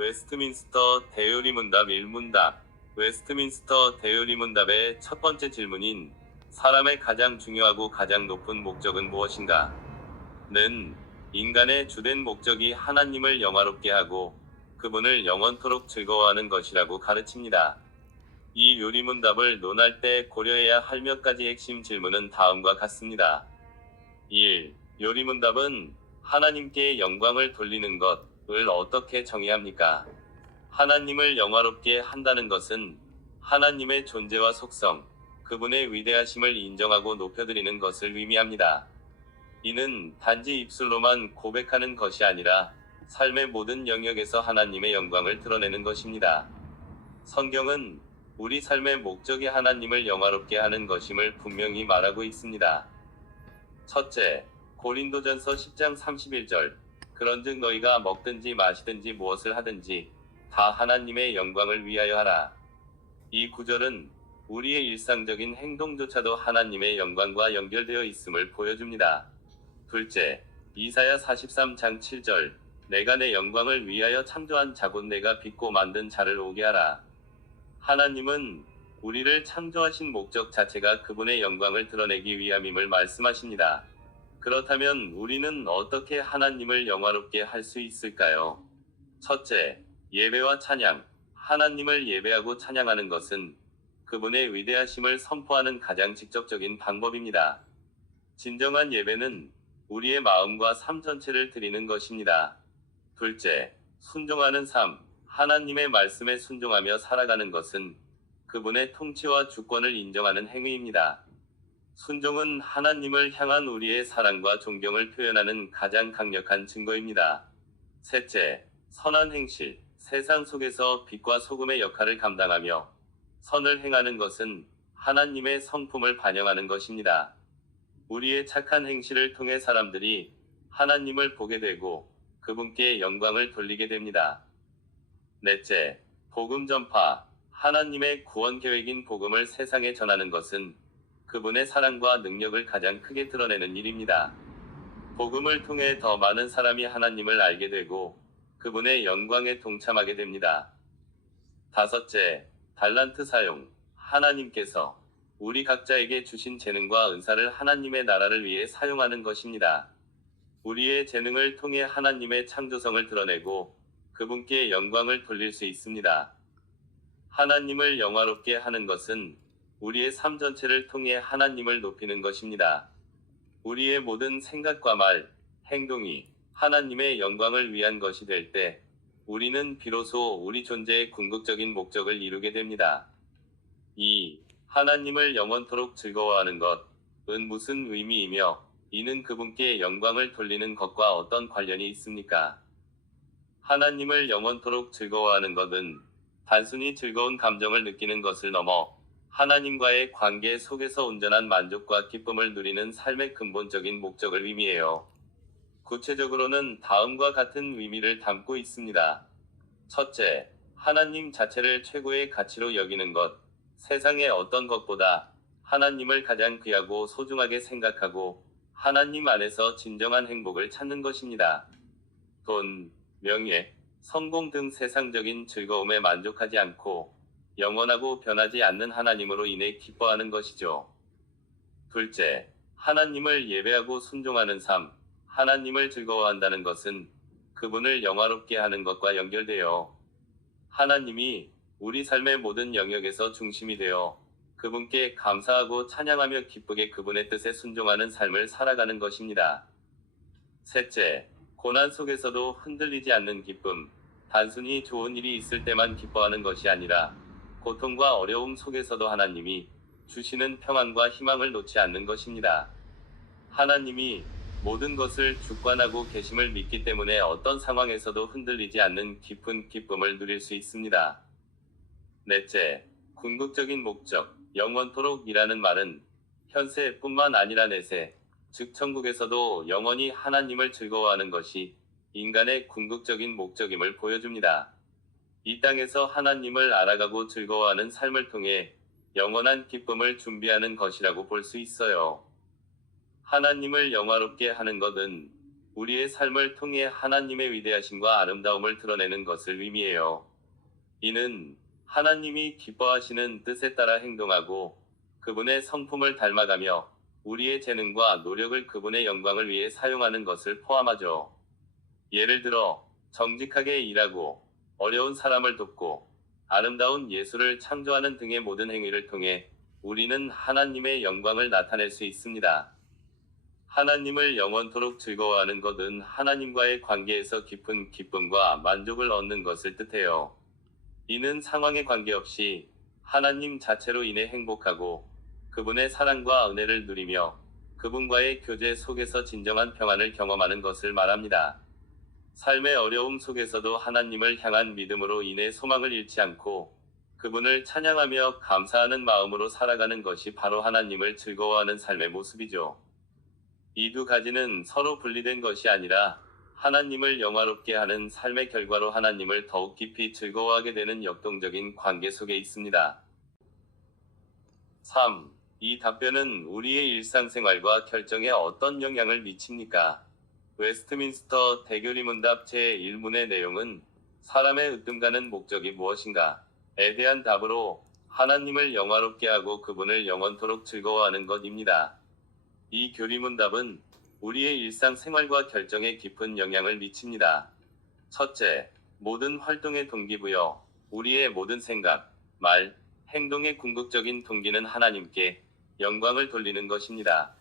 웨스트민스터 대요리문답 1문답. 웨스트민스터 대요리문답의 첫 번째 질문인 사람의 가장 중요하고 가장 높은 목적은 무엇인가? 는 인간의 주된 목적이 하나님을 영화롭게 하고 그분을 영원토록 즐거워하는 것이라고 가르칩니다. 이 요리문답을 논할 때 고려해야 할 몇 가지 핵심 질문은 다음과 같습니다. 1. 요리문답은 하나님께 영광을 돌리는 것을 어떻게 정의합니까? 하나님을 영화롭게 한다는 것은 하나님의 존재와 속성, 그분의 위대하심을 인정하고 높여드리는 것을 의미합니다. 이는 단지 입술로만 고백하는 것이 아니라 삶의 모든 영역에서 하나님의 영광을 드러내는 것입니다. 성경은 우리 삶의 목적이 하나님을 영화롭게 하는 것임을 분명히 말하고 있습니다. 첫째, 고린도전서 10장 31절. 그런즉 너희가 먹든지 마시든지 무엇을 하든지 다 하나님의 영광을 위하여 하라. 이 구절은 우리의 일상적인 행동조차도 하나님의 영광과 연결되어 있음을 보여줍니다. 둘째, 이사야 43장 7절. 내가 내 영광을 위하여 창조한 자 곧 내가 빚고 만든 자를 오게 하라. 하나님은 우리를 창조하신 목적 자체가 그분의 영광을 드러내기 위함임을 말씀하십니다. 그렇다면 우리는 어떻게 하나님을 영화롭게 할 수 있을까요? 첫째, 예배와 찬양. 하나님을 예배하고 찬양하는 것은 그분의 위대하심을 선포하는 가장 직접적인 방법입니다. 진정한 예배는 우리의 마음과 삶 전체를 드리는 것입니다. 둘째, 순종하는 삶. 하나님의 말씀에 순종하며 살아가는 것은 그분의 통치와 주권을 인정하는 행위입니다. 순종은 하나님을 향한 우리의 사랑과 존경을 표현하는 가장 강력한 증거입니다. 셋째, 선한 행실. 세상 속에서 빛과 소금의 역할을 감당하며 선을 행하는 것은 하나님의 성품을 반영하는 것입니다. 우리의 착한 행실을 통해 사람들이 하나님을 보게 되고 그분께 영광을 돌리게 됩니다. 넷째, 복음 전파. 하나님의 구원 계획인 복음을 세상에 전하는 것은 그분의 사랑과 능력을 가장 크게 드러내는 일입니다. 복음을 통해 더 많은 사람이 하나님을 알게 되고 그분의 영광에 동참하게 됩니다. 다섯째, 달란트 사용. 하나님께서 우리 각자에게 주신 재능과 은사를 하나님의 나라를 위해 사용하는 것입니다. 우리의 재능을 통해 하나님의 창조성을 드러내고 그분께 영광을 돌릴 수 있습니다. 하나님을 영화롭게 하는 것은 우리의 삶 전체를 통해 하나님을 높이는 것입니다. 우리의 모든 생각과 말, 행동이 하나님의 영광을 위한 것이 될 때 우리는 비로소 우리 존재의 궁극적인 목적을 이루게 됩니다. 2. 하나님을 영원토록 즐거워하는 것은 무슨 의미이며 이는 그분께 영광을 돌리는 것과 어떤 관련이 있습니까? 하나님을 영원토록 즐거워하는 것은 단순히 즐거운 감정을 느끼는 것을 넘어 하나님과의 관계 속에서 온전한 만족과 기쁨을 누리는 삶의 근본적인 목적을 의미해요. 구체적으로는 다음과 같은 의미를 담고 있습니다. 첫째, 하나님 자체를 최고의 가치로 여기는 것. 세상의 어떤 것보다 하나님을 가장 귀하고 소중하게 생각하고 하나님 안에서 진정한 행복을 찾는 것입니다. 돈, 명예, 성공 등 세상적인 즐거움에 만족하지 않고 영원하고 변하지 않는 하나님으로 인해 기뻐하는 것이죠. 둘째, 하나님을 예배하고 순종하는 삶. 하나님을 즐거워한다는 것은 그분을 영화롭게 하는 것과 연결되어 하나님이 우리 삶의 모든 영역에서 중심이 되어 그분께 감사하고 찬양하며 기쁘게 그분의 뜻에 순종하는 삶을 살아가는 것입니다. 셋째, 고난 속에서도 흔들리지 않는 기쁨. 단순히 좋은 일이 있을 때만 기뻐하는 것이 아니라 고통과 어려움 속에서도 하나님이 주시는 평안과 희망을 놓지 않는 것입니다. 하나님이 모든 것을 주관하고 계심을 믿기 때문에 어떤 상황에서도 흔들리지 않는 깊은 기쁨을 누릴 수 있습니다. 넷째, 궁극적인 목적. 영원토록이라는 말은 현세뿐만 아니라 내세, 즉 천국에서도 영원히 하나님을 즐거워하는 것이 인간의 궁극적인 목적임을 보여줍니다. 이 땅에서 하나님을 알아가고 즐거워하는 삶을 통해 영원한 기쁨을 준비하는 것이라고 볼 수 있어요. 하나님을 영화롭게 하는 것은 우리의 삶을 통해 하나님의 위대하심과 아름다움을 드러내는 것을 의미해요. 이는 하나님이 기뻐하시는 뜻에 따라 행동하고 그분의 성품을 닮아가며 우리의 재능과 노력을 그분의 영광을 위해 사용하는 것을 포함하죠. 예를 들어 정직하게 일하고 어려운 사람을 돕고 아름다운 예술을 창조하는 등의 모든 행위를 통해 우리는 하나님의 영광을 나타낼 수 있습니다. 하나님을 영원토록 즐거워하는 것은 하나님과의 관계에서 깊은 기쁨과 만족을 얻는 것을 뜻해요. 이는 상황에 관계없이 하나님 자체로 인해 행복하고 그분의 사랑과 은혜를 누리며 그분과의 교제 속에서 진정한 평안을 경험하는 것을 말합니다. 삶의 어려움 속에서도 하나님을 향한 믿음으로 인해 소망을 잃지 않고 그분을 찬양하며 감사하는 마음으로 살아가는 것이 바로 하나님을 즐거워하는 삶의 모습이죠. 이 두 가지는 서로 분리된 것이 아니라 하나님을 영화롭게 하는 삶의 결과로 하나님을 더욱 깊이 즐거워하게 되는 역동적인 관계 속에 있습니다. 3. 이 답변은 우리의 일상생활과 결정에 어떤 영향을 미칩니까? 웨스트민스터 대교리문답 제1문의 내용은 사람의 으뜸가는 목적이 무엇인가? 에 대한 답으로 하나님을 영화롭게 하고 그분을 영원토록 즐거워하는 것입니다. 이 교리문답은 우리의 일상생활과 결정에 깊은 영향을 미칩니다. 첫째, 모든 활동의 동기부여, 우리의 모든 생각, 말, 행동의 궁극적인 동기는 하나님께 영광을 돌리는 것입니다.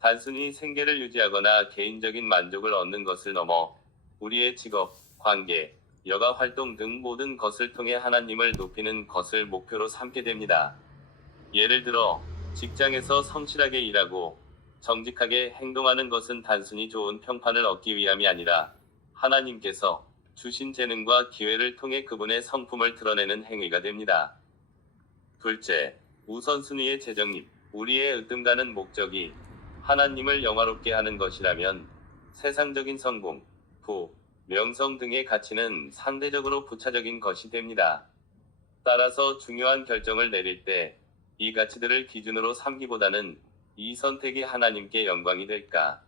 단순히 생계를 유지하거나 개인적인 만족을 얻는 것을 넘어 우리의 직업, 관계, 여가 활동 등 모든 것을 통해 하나님을 높이는 것을 목표로 삼게 됩니다. 예를 들어 직장에서 성실하게 일하고 정직하게 행동하는 것은 단순히 좋은 평판을 얻기 위함이 아니라 하나님께서 주신 재능과 기회를 통해 그분의 성품을 드러내는 행위가 됩니다. 둘째, 우선순위의 재정립, 우리의 으뜸가는 목적이 하나님을 영화롭게 하는 것이라면 세상적인 성공, 부, 명성 등의 가치는 상대적으로 부차적인 것이 됩니다. 따라서 중요한 결정을 내릴 때 이 가치들을 기준으로 삼기보다는 이 선택이 하나님께 영광이 될까?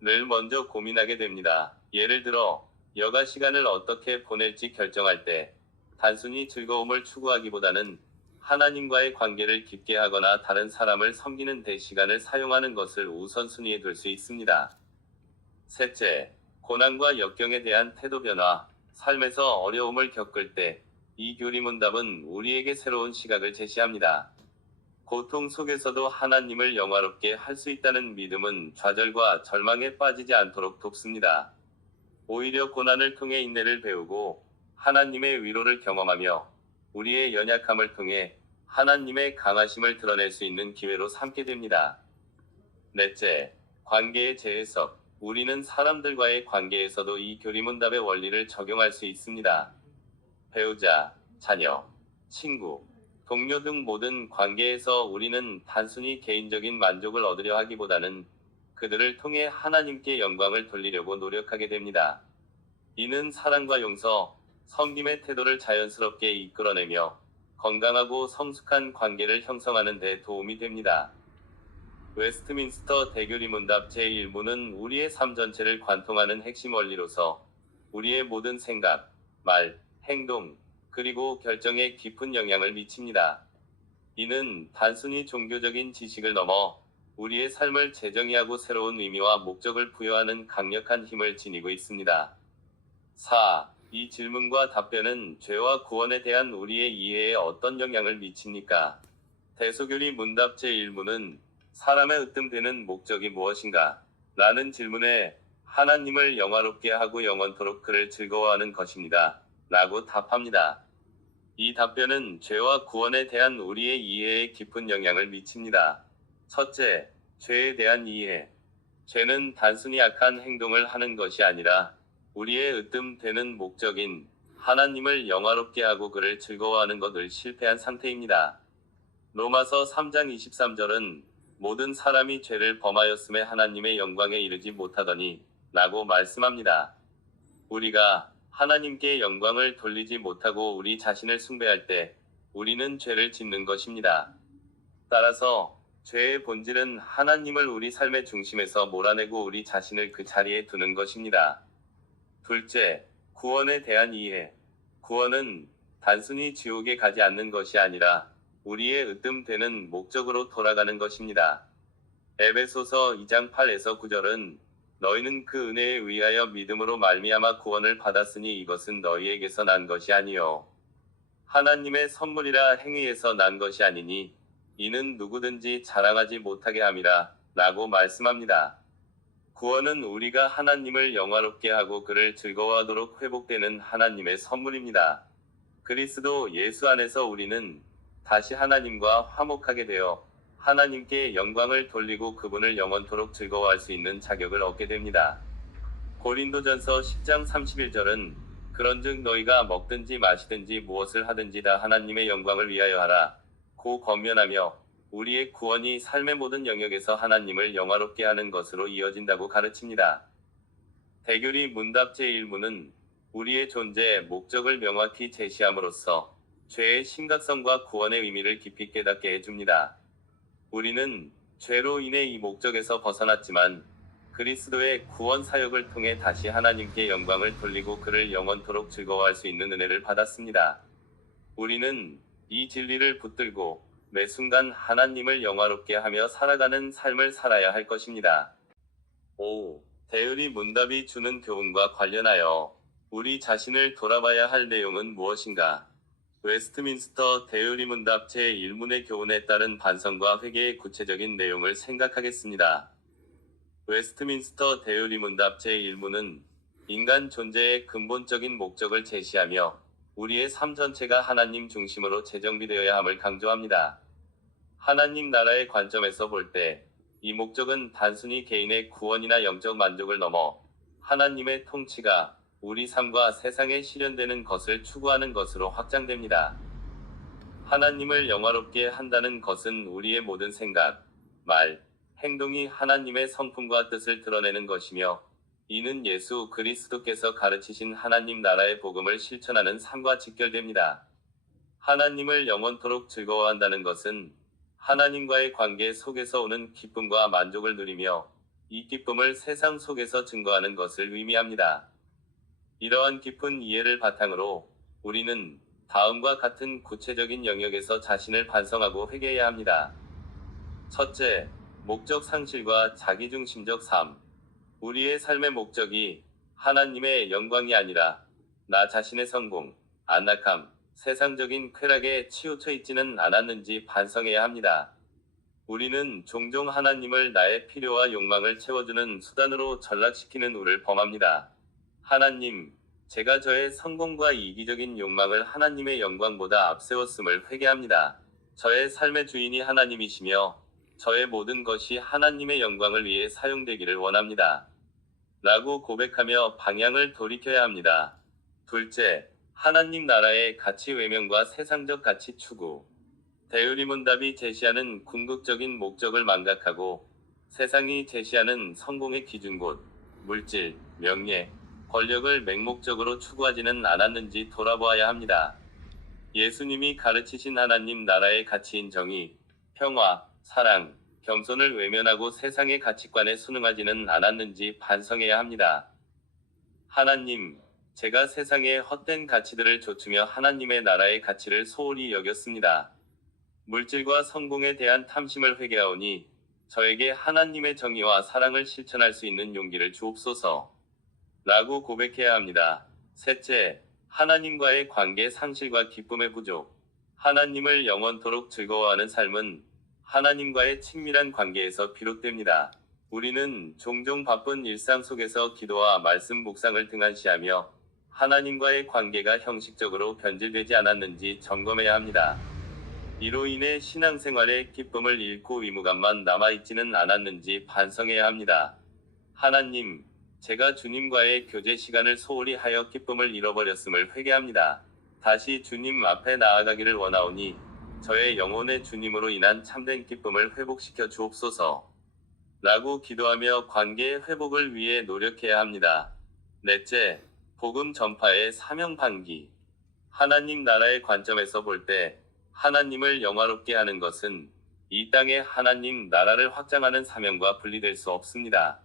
를 먼저 고민하게 됩니다. 예를 들어 여가 시간을 어떻게 보낼지 결정할 때 단순히 즐거움을 추구하기보다는 하나님과의 관계를 깊게 하거나 다른 사람을 섬기는 데 시간을 사용하는 것을 우선순위에 둘 수 있습니다. 셋째, 고난과 역경에 대한 태도 변화, 삶에서 어려움을 겪을 때 이 교리문답은 우리에게 새로운 시각을 제시합니다. 고통 속에서도 하나님을 영화롭게 할 수 있다는 믿음은 좌절과 절망에 빠지지 않도록 돕습니다. 오히려 고난을 통해 인내를 배우고 하나님의 위로를 경험하며 우리의 연약함을 통해 하나님의 강하심을 드러낼 수 있는 기회로 삼게 됩니다. 넷째, 관계의 재해석. 우리는 사람들과의 관계에서도 이 교리문답의 원리를 적용할 수 있습니다. 배우자, 자녀, 친구, 동료 등 모든 관계에서 우리는 단순히 개인적인 만족을 얻으려 하기보다는 그들을 통해 하나님께 영광을 돌리려고 노력하게 됩니다. 이는 사랑과 용서, 섬김의 태도를 자연스럽게 이끌어내며 건강하고 성숙한 관계를 형성하는 데 도움이 됩니다. 웨스트민스터 대교리문답 제1문은 우리의 삶 전체를 관통하는 핵심 원리로서 우리의 모든 생각, 말, 행동, 그리고 결정에 깊은 영향을 미칩니다. 이는 단순히 종교적인 지식을 넘어 우리의 삶을 재정의하고 새로운 의미와 목적을 부여하는 강력한 힘을 지니고 있습니다. 4. 이 질문과 답변은 죄와 구원에 대한 우리의 이해에 어떤 영향을 미칩니까? 대소교리 문답 제1문은 사람의 으뜸되는 목적이 무엇인가? 라는 질문에 하나님을 영화롭게 하고 영원토록 그를 즐거워하는 것입니다. 라고 답합니다. 이 답변은 죄와 구원에 대한 우리의 이해에 깊은 영향을 미칩니다. 첫째, 죄에 대한 이해. 죄는 단순히 악한 행동을 하는 것이 아니라 우리의 으뜸되는 목적인 하나님을 영화롭게 하고 그를 즐거워하는 것을 실패한 상태입니다. 로마서 3장 23절은 모든 사람이 죄를 범하였음에 하나님의 영광에 이르지 못하더니 라고 말씀합니다. 우리가 하나님께 영광을 돌리지 못하고 우리 자신을 숭배할 때 우리는 죄를 짓는 것입니다. 따라서 죄의 본질은 하나님을 우리 삶의 중심에서 몰아내고 우리 자신을 그 자리에 두는 것입니다. 둘째, 구원에 대한 이해. 구원은 단순히 지옥에 가지 않는 것이 아니라 우리의 으뜸되는 목적으로 돌아가는 것입니다. 에베소서 2장 8에서 9절은 너희는 그 은혜에 의하여 믿음으로 말미암아 구원을 받았으니 이것은 너희에게서 난 것이 아니요 하나님의 선물이라 행위에서 난 것이 아니니 이는 누구든지 자랑하지 못하게 함이라 라고 말씀합니다. 구원은 우리가 하나님을 영화롭게 하고 그를 즐거워하도록 회복되는 하나님의 선물입니다. 그리스도 예수 안에서 우리는 다시 하나님과 화목하게 되어 하나님께 영광을 돌리고 그분을 영원토록 즐거워할 수 있는 자격을 얻게 됩니다. 고린도전서 10장 31절은 그런즉 너희가 먹든지 마시든지 무엇을 하든지 다 하나님의 영광을 위하여 하라 고 권면하며 우리의 구원이 삶의 모든 영역에서 하나님을 영화롭게 하는 것으로 이어진다고 가르칩니다. 대교리 문답 제1문은 우리의 존재의 목적을 명확히 제시함으로써 죄의 심각성과 구원의 의미를 깊이 깨닫게 해줍니다. 우리는 죄로 인해 이 목적에서 벗어났지만 그리스도의 구원 사역을 통해 다시 하나님께 영광을 돌리고 그를 영원토록 즐거워할 수 있는 은혜를 받았습니다. 우리는 이 진리를 붙들고 매 순간 하나님을 영화롭게 하며 살아가는 삶을 살아야 할 것입니다. 5. 대의리 문답이 주는 교훈과 관련하여 우리 자신을 돌아봐야 할 내용은 무엇인가? 웨스트민스터 대의리 문답 제1문의 교훈에 따른 반성과 회개의 구체적인 내용을 생각하겠습니다. 웨스트민스터 대의리 문답 제1문은 인간 존재의 근본적인 목적을 제시하며 우리의 삶 전체가 하나님 중심으로 재정비되어야 함을 강조합니다. 하나님 나라의 관점에서 볼 때 이 목적은 단순히 개인의 구원이나 영적 만족을 넘어 하나님의 통치가 우리 삶과 세상에 실현되는 것을 추구하는 것으로 확장됩니다. 하나님을 영화롭게 한다는 것은 우리의 모든 생각, 말, 행동이 하나님의 성품과 뜻을 드러내는 것이며 이는 예수 그리스도께서 가르치신 하나님 나라의 복음을 실천하는 삶과 직결됩니다. 하나님을 영원토록 즐거워한다는 것은 하나님과의 관계 속에서 오는 기쁨과 만족을 누리며 이 기쁨을 세상 속에서 증거하는 것을 의미합니다. 이러한 깊은 이해를 바탕으로 우리는 다음과 같은 구체적인 영역에서 자신을 반성하고 회개해야 합니다. 첫째, 목적 상실과 자기중심적 삶. 우리의 삶의 목적이 하나님의 영광이 아니라 나 자신의 성공, 안락함, 세상적인 쾌락에 치우쳐 있지는 않았는지 반성해야 합니다. 우리는 종종 하나님을 나의 필요와 욕망을 채워주는 수단으로 전락시키는 우를 범합니다. 하나님, 제가 저의 성공과 이기적인 욕망을 하나님의 영광보다 앞세웠음을 회개합니다. 저의 삶의 주인이 하나님이시며 저의 모든 것이 하나님의 영광을 위해 사용되기를 원합니다. 라고 고백하며 방향을 돌이켜야 합니다. 둘째, 하나님 나라의 가치 외면과 세상적 가치 추구. 대의리 문답이 제시하는 궁극적인 목적을 망각하고 세상이 제시하는 성공의 기준 곧 물질, 명예, 권력을 맹목적으로 추구하지는 않았는지 돌아보아야 합니다. 예수님이 가르치신 하나님 나라의 가치인 정의, 평화, 사랑, 겸손을 외면하고 세상의 가치관에 순응하지는 않았는지 반성해야 합니다. 하나님, 제가 세상의 헛된 가치들을 좇으며 하나님의 나라의 가치를 소홀히 여겼습니다. 물질과 성공에 대한 탐심을 회개하오니 저에게 하나님의 정의와 사랑을 실천할 수 있는 용기를 주옵소서. 라고 고백해야 합니다. 셋째, 하나님과의 관계 상실과 기쁨의 부족. 하나님을 영원토록 즐거워하는 삶은 하나님과의 친밀한 관계에서 비롯됩니다. 우리는 종종 바쁜 일상 속에서 기도와 말씀 묵상을 등한시하며 하나님과의 관계가 형식적으로 변질되지 않았는지 점검해야 합니다. 이로 인해 신앙생활의 기쁨을 잃고 의무감만 남아있지는 않았는지 반성해야 합니다. 하나님, 제가 주님과의 교제 시간을 소홀히 하여 기쁨을 잃어버렸음을 회개합니다. 다시 주님 앞에 나아가기를 원하오니 저의 영혼의 주님으로 인한 참된 기쁨을 회복시켜 주옵소서. 라고 기도하며 관계의 회복을 위해 노력해야 합니다. 넷째, 복음 전파의 사명 방기. 하나님 나라의 관점에서 볼 때 하나님을 영화롭게 하는 것은 이 땅에 하나님 나라를 확장하는 사명과 분리될 수 없습니다.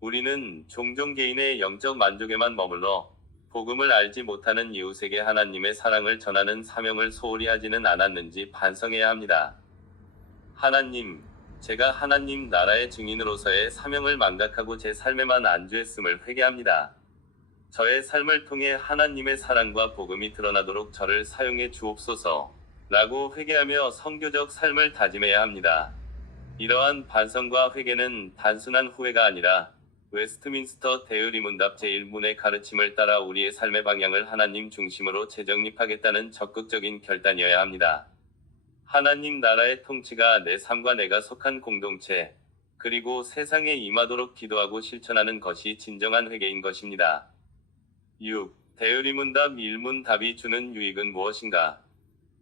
우리는 종종 개인의 영적 만족에만 머물러 복음을 알지 못하는 이웃에게 하나님의 사랑을 전하는 사명을 소홀히 하지는 않았는지 반성해야 합니다. 하나님, 제가 하나님 나라의 증인으로서의 사명을 망각하고 제 삶에만 안주했음을 회개합니다. 저의 삶을 통해 하나님의 사랑과 복음이 드러나도록 저를 사용해 주옵소서 라고 회개하며 선교적 삶을 다짐해야 합니다. 이러한 반성과 회개는 단순한 후회가 아니라 웨스트민스터 대의문답 제1문의 가르침을 따라 우리의 삶의 방향을 하나님 중심으로 재정립하겠다는 적극적인 결단이어야 합니다. 하나님 나라의 통치가 내 삶과 내가 속한 공동체, 그리고 세상에 임하도록 기도하고 실천하는 것이 진정한 회개인 것입니다. 6. 대의문답 1문답이 주는 유익은 무엇인가?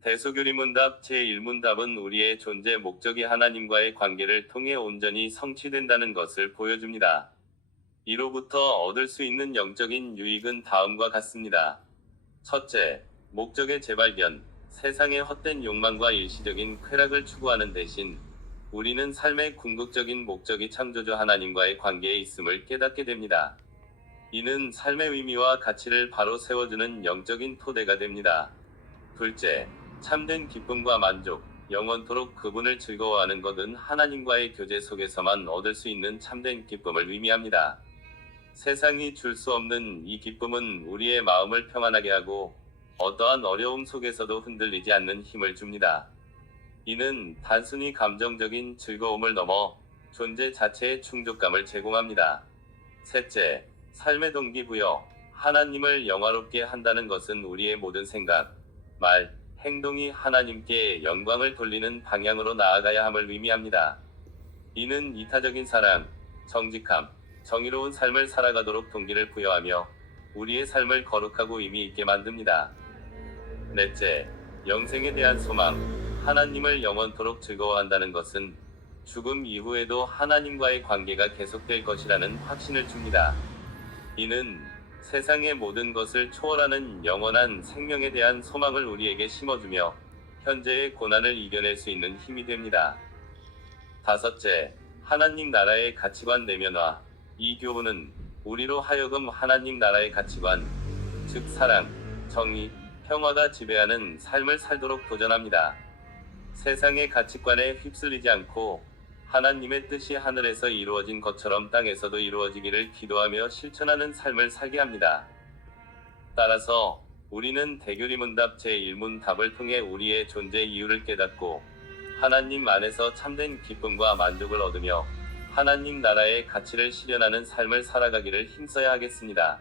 대소교리문답 제1문답은 우리의 존재 목적이 하나님과의 관계를 통해 온전히 성취된다는 것을 보여줍니다. 이로부터 얻을 수 있는 영적인 유익은 다음과 같습니다. 첫째, 목적의 재발견. 세상의 헛된 욕망과 일시적인 쾌락을 추구하는 대신 우리는 삶의 궁극적인 목적이 창조주 하나님과의 관계에 있음을 깨닫게 됩니다. 이는 삶의 의미와 가치를 바로 세워주는 영적인 토대가 됩니다. 둘째, 참된 기쁨과 만족. 영원토록 그분을 즐거워하는 것은 하나님과의 교제 속에서만 얻을 수 있는 참된 기쁨을 의미합니다. 세상이 줄 수 없는 이 기쁨은 우리의 마음을 평안하게 하고 어떠한 어려움 속에서도 흔들리지 않는 힘을 줍니다. 이는 단순히 감정적인 즐거움을 넘어 존재 자체의 충족감을 제공합니다. 셋째, 삶의 동기부여. 하나님을 영화롭게 한다는 것은 우리의 모든 생각, 말, 행동이 하나님께 영광을 돌리는 방향으로 나아가야 함을 의미합니다. 이는 이타적인 사랑, 정직함, 정의로운 삶을 살아가도록 동기를 부여하며 우리의 삶을 거룩하고 의미 있게 만듭니다. 넷째, 영생에 대한 소망. 하나님을 영원토록 즐거워한다는 것은 죽음 이후에도 하나님과의 관계가 계속될 것이라는 확신을 줍니다. 이는 세상의 모든 것을 초월하는 영원한 생명에 대한 소망을 우리에게 심어주며 현재의 고난을 이겨낼 수 있는 힘이 됩니다. 다섯째, 하나님 나라의 가치관 내면화. 이 교훈은 우리로 하여금 하나님 나라의 가치관, 즉 사랑, 정의, 평화가 지배하는 삶을 살도록 도전합니다. 세상의 가치관에 휩쓸리지 않고 하나님의 뜻이 하늘에서 이루어진 것처럼 땅에서도 이루어지기를 기도하며 실천하는 삶을 살게 합니다. 따라서 우리는 대교리문답 제1문답을 통해 우리의 존재 이유를 깨닫고 하나님 안에서 참된 기쁨과 만족을 얻으며 하나님 나라의 가치를 실현하는 삶을 살아가기를 힘써야 하겠습니다.